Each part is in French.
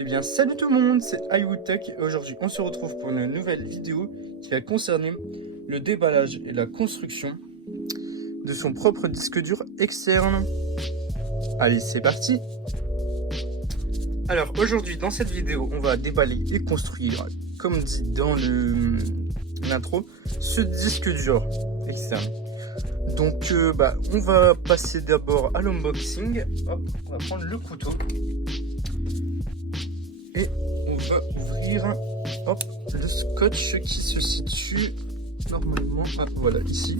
Eh bien salut tout le monde, c'est iWoodTech et aujourd'hui on se retrouve pour une nouvelle vidéo qui va concerner le déballage et la construction de son propre disque dur externe. Allez, c'est parti. Alors aujourd'hui dans cette vidéo on va déballer et construire, comme dit dans l'intro, ce disque dur externe. Donc on va passer d'abord à l'unboxing. Hop, on va prendre le couteau et on va ouvrir le scotch qui se situe normalement voilà ici,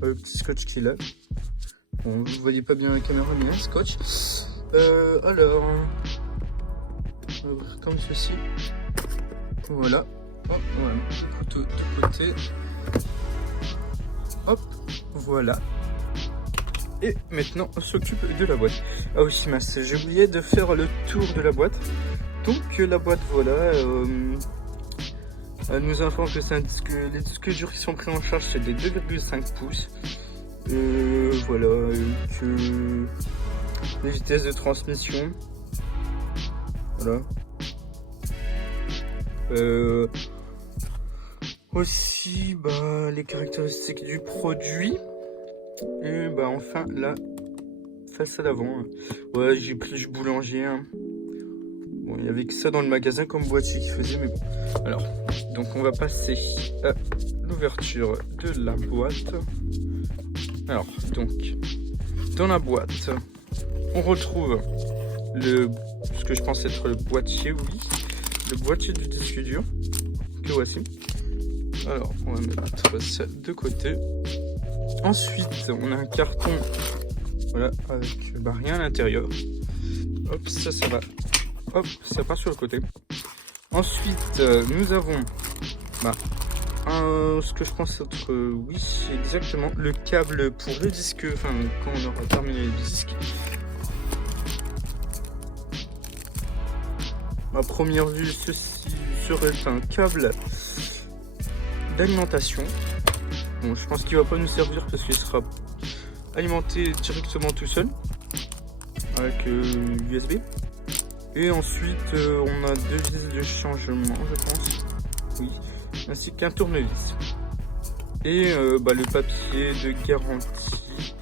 le petit scotch qui est là. Bon, vous voyez pas bien la caméra mais un scotch. Alors on va ouvrir comme ceci. Voilà. Hop, voilà, le couteau de côté. Hop, voilà. Et maintenant on s'occupe de la boîte. Ah aussi mince, j'ai oublié de faire le tour de la boîte. Donc la boîte voilà, elle nous informe que c'est un disque, les disques durs qui sont pris en charge c'est des 2,5 pouces. Voilà, que les vitesses de transmission. Voilà. Aussi les caractéristiques du produit. Et enfin la façade avant. Ouais, j'ai pris du boulanger. Hein. Bon, il y avait que ça dans le magasin comme boîtier qui faisait, mais bon. Alors, donc on va passer à l'ouverture de la boîte. Alors, donc, dans la boîte, on retrouve ce que je pense être le boîtier, oui. Le boîtier du disque dur, que voici. Alors, on va mettre ça de côté. Ensuite, on a un carton, voilà, avec rien à l'intérieur. Hop, ça va. Hop, ça part sur le côté. Ensuite, nous avons ce que je pense être, oui, c'est exactement le câble pour le disque, enfin, quand on aura terminé le disque. À première vue, ceci serait un câble d'alimentation. Bon, je pense qu'il va pas nous servir parce qu'il sera alimenté directement tout seul avec USB. Et ensuite, on a deux vis de changement, je pense. Oui, ainsi qu'un tournevis. Et le papier de garantie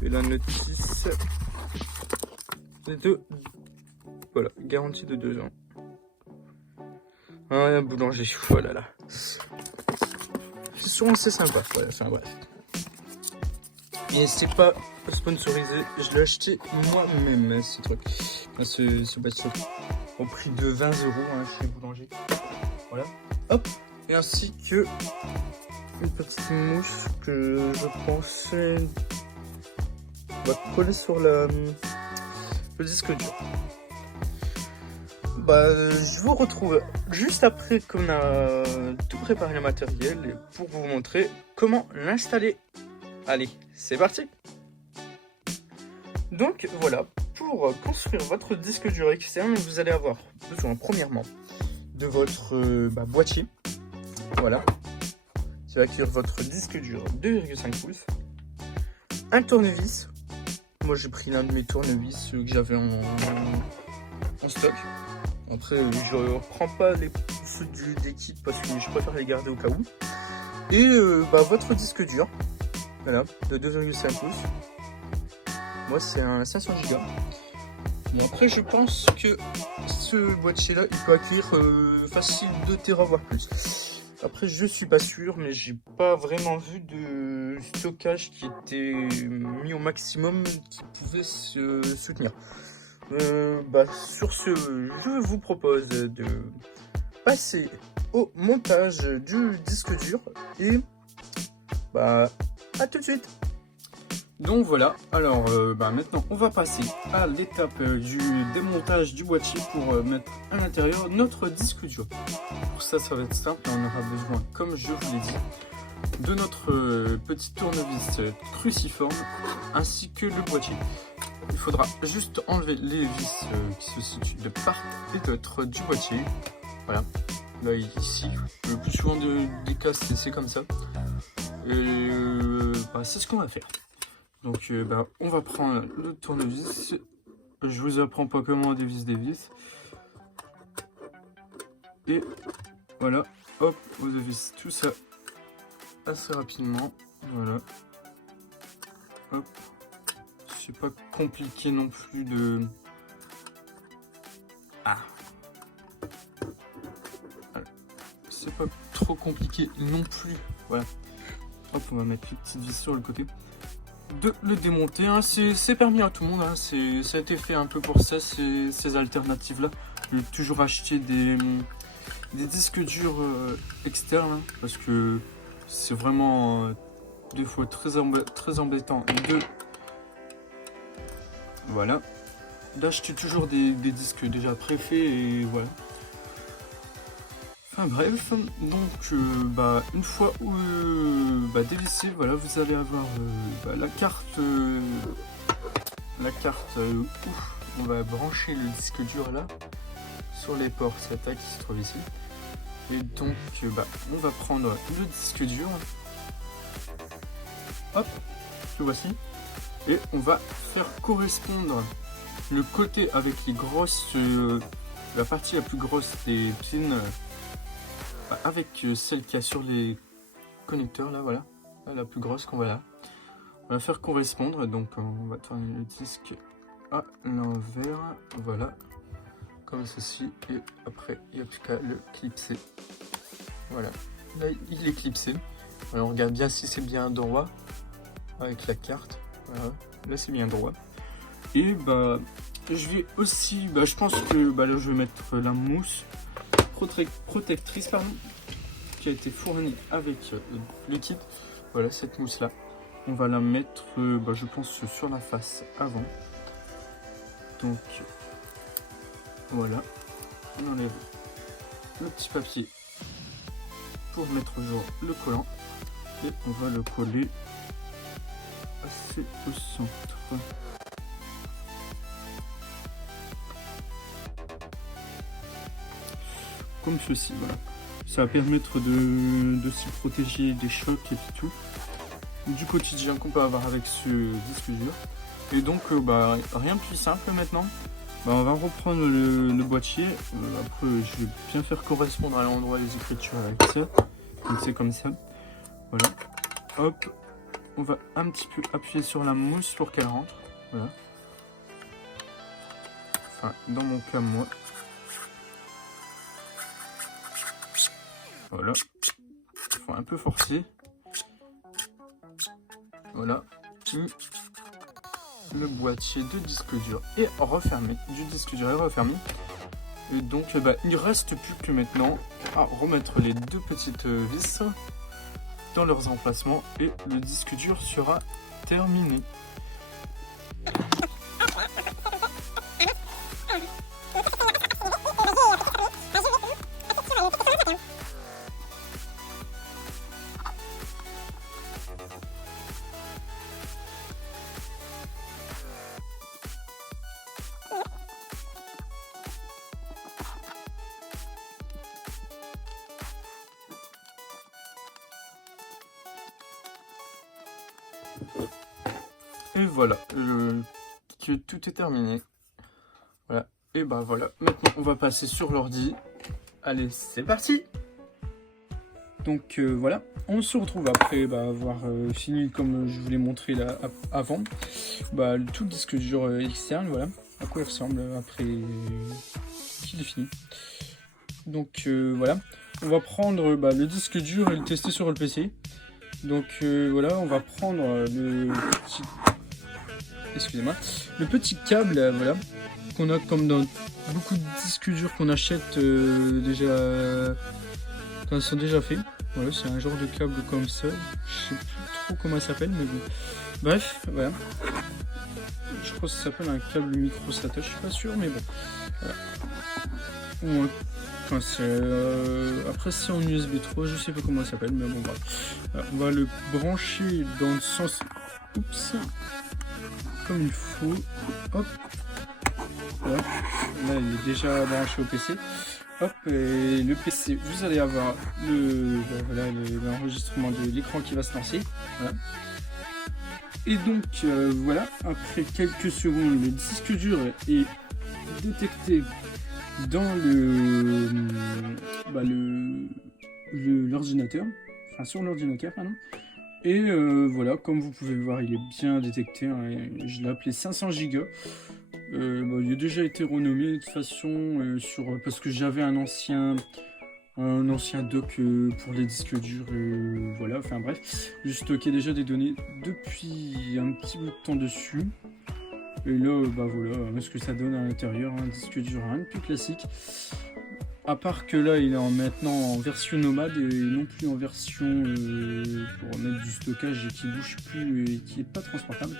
et la notice de voilà, garantie de 2 ans. Un boulanger, voilà là. Ils sont assez sympas, voilà, enfin bref. Et c'est pas sponsorisé, je l'ai acheté moi-même ce truc, ce bâtiment, au prix de 20 € chez Boulanger. Voilà, hop, et ainsi que une petite mousse que je pense va coller sur le disque dur. Je vous retrouve juste après qu'on a tout préparé le matériel pour vous montrer comment l'installer. Allez, c'est parti. Donc voilà, pour construire votre disque dur externe, vous allez avoir besoin premièrement de votre boîtier. Voilà, qui va accueillir votre disque dur 2,5 pouces. Un tournevis. Moi j'ai pris l'un de mes tournevis que j'avais en stock. Après, je ne reprends pas ceux des kits parce que je préfère les garder au cas où. Et votre disque dur, voilà, de 2,5 pouces. Moi, c'est un 500 Go. Bon, après, je pense que ce boîtier-là, il peut accueillir facile 2 Tera voire plus. Après, je suis pas sûr, mais j'ai pas vraiment vu de stockage qui était mis au maximum qui pouvait se soutenir. Sur ce, je vous propose de passer au montage du disque dur et à tout de suite. Donc voilà, alors maintenant on va passer à l'étape du démontage du boîtier pour mettre à l'intérieur notre disque dur. Pour ça, ça va être simple, on aura besoin, comme je vous l'ai dit, de notre petit tournevis cruciforme ainsi que le boîtier. Il faudra juste enlever les vis qui se situent de part et d'autre du boîtier. Voilà, là ici, le plus souvent des cas c'est comme ça. Et c'est ce qu'on va faire. Donc on va prendre le tournevis. Je vous apprends pas comment on dévisse des vis. Et voilà, hop, vous avez tout ça assez rapidement. Voilà. Hop. C'est pas compliqué non plus de... Ah. Voilà. C'est pas trop compliqué non plus. Voilà. Hop, on va mettre les petites vis sur le côté. De le démonter, hein. C'est permis à tout le monde, hein. Ça a été fait un peu pour ça, ces alternatives là. Je vais toujours acheter des disques durs externes, hein, parce que c'est vraiment des fois très embêtant voilà, d'acheter toujours des disques déjà préfaits et voilà. Enfin bref, donc une fois dévissé, voilà, vous allez avoir la carte où on va brancher le disque dur là sur les ports SATA qui se trouvent ici. Et donc on va prendre le disque dur, hop, le voici, et on va faire correspondre le côté avec les grosses, la partie la plus grosse des pins avec celle qu'il y a sur les connecteurs là, voilà, la plus grosse qu'on va là. On va faire correspondre, donc on va tourner le disque à l'envers, voilà, comme ceci, et après il n'y a plus qu'à le clipser. Voilà, là il est clipsé. Alors on regarde bien si c'est bien droit avec la carte. Voilà. Là c'est bien droit. Et je vais aussi, je pense que là je vais mettre la mousse protectrice qui a été fournie avec le kit. Voilà, cette mousse là, on va la mettre je pense sur la face avant. Donc voilà, on enlève le petit papier pour mettre au jour le collant et on va le coller assez au centre. Comme ceci, voilà. Ça va permettre de se protéger des chocs et tout du quotidien qu'on peut avoir avec ce disque dur. Et donc rien de plus simple maintenant. On va reprendre le boîtier. Après je vais bien faire correspondre à l'endroit les écritures avec ça. Donc c'est comme ça. Voilà. Hop. On va un petit peu appuyer sur la mousse pour qu'elle rentre. Voilà. Enfin, dans mon cas moi. Voilà. Il faut un peu forcer. Voilà. Le boîtier de disque dur est refermé. Du disque dur est refermé. Et donc il ne reste plus que maintenant à remettre les deux petites vis dans leurs emplacements et le disque dur sera terminé. Et voilà, que tout est terminé. Voilà, et voilà. Maintenant, on va passer sur l'ordi. Allez, c'est parti! Donc voilà, on se retrouve après avoir fini comme je vous l'ai montré là avant. Tout le disque dur externe, voilà, à quoi il ressemble après qu'il est fini. Donc voilà, on va prendre le disque dur et le tester sur le PC. Donc voilà, on va prendre le petit câble voilà, qu'on a comme dans beaucoup de disques durs qu'on achète déjà quand ils sont déjà faits. Voilà, c'est un genre de câble comme ça, je sais plus trop comment ça s'appelle, mais bon. Bref, voilà. Je crois que ça s'appelle un câble micro SATA, je suis pas sûr, mais bon. Voilà. Après c'est en USB 3, je sais pas comment ça s'appelle, mais bon voilà. On va le brancher dans le sens, oups, comme il faut, hop, voilà. Là il est déjà branché au PC, hop, et le PC, vous allez avoir l'enregistrement de l'écran qui va se lancer, voilà. Et donc voilà, après quelques secondes, le disque dur est détecté dans l'ordinateur, enfin sur l'ordinateur, pardon. Et voilà, comme vous pouvez le voir, il est bien détecté, hein, et je l'ai appelé 500 Go. Il a déjà été renommé de toute façon parce que j'avais un ancien dock pour les disques durs, voilà, enfin bref, je stockais déjà des données depuis un petit bout de temps dessus. Et là, voilà ce que ça donne à l'intérieur, un disque dur rien de plus classique. À part que là, il est maintenant en version nomade et non plus en version pour mettre du stockage et qui bouge plus et qui est pas transportable.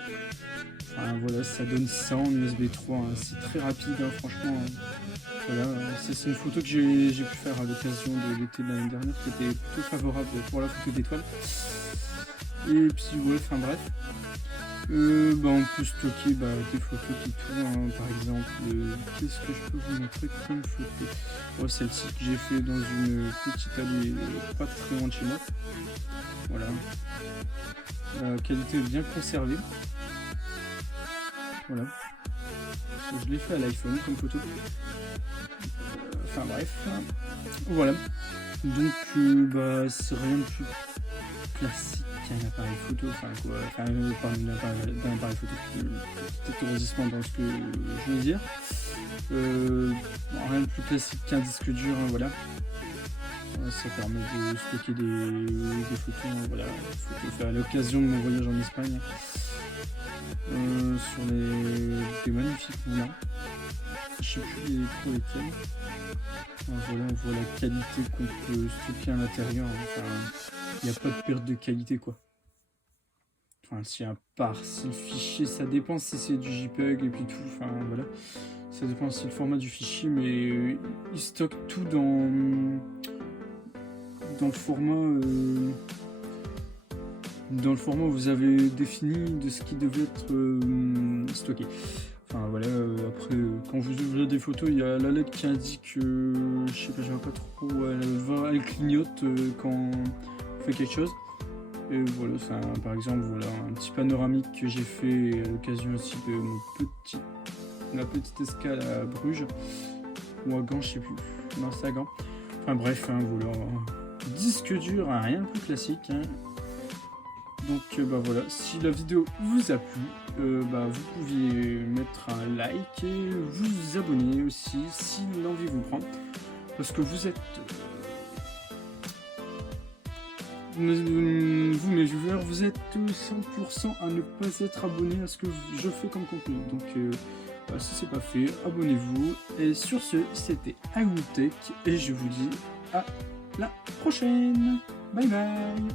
Enfin, voilà, ça donne ça en USB 3, hein. C'est très rapide, hein, franchement. Voilà, c'est une photo que j'ai pu faire à l'occasion de l'été de l'année dernière qui était plutôt favorable pour la photo d'étoile. Et puis ouais, enfin bref. On peut stocker des photos qui tournent, hein, par exemple. Qu'est-ce que je peux vous montrer comme photo? Celle-ci que j'ai fait dans une petite allée pas très loin de chez moi. Voilà. La qualité est bien conservée. Voilà. Je l'ai fait à l'iPhone comme photo. Enfin bref. Voilà. Donc c'est rien de plus classique qu'un appareil photo, d'un appareil photo, peut-être heureusement dans ce que je veux dire. Rien de plus classique qu'un disque dur, hein, voilà. Ça permet de stocker des photos, hein, voilà. Photos faites à l'occasion de mon voyage en Espagne. Sur des magnifiques moments. Je sais plus trop lesquels. Voilà, on voit la qualité qu'on peut stocker à l'intérieur. Enfin, il n'y a pas de perte de qualité, quoi. Enfin, si le fichier, ça dépend si c'est du JPEG et puis tout. Enfin, voilà. Ça dépend si le format du fichier, mais il stocke tout dans le format. Dans le format où vous avez défini de ce qui devait être stocké. Enfin voilà, après quand vous ouvrez des photos, il y a la lettre qui indique, je sais pas, je vois pas trop, elle clignote quand on fait quelque chose. Et voilà, par exemple, voilà un petit panoramique que j'ai fait à l'occasion aussi de ma petite escale à Bruges, ou à Gand, je sais plus, non c'est à Gand. Enfin bref, hein, voilà, disque dur, hein, rien de plus classique, hein. Donc voilà, si la vidéo vous a plu, vous pouviez mettre un like et vous abonner aussi si l'envie vous prend. Parce que vous êtes... vous mes viewers, vous êtes 100% à ne pas être abonné à ce que je fais comme contenu. Donc si c'est pas fait, abonnez-vous. Et sur ce, c'était AgoutTech et je vous dis à la prochaine. Bye bye.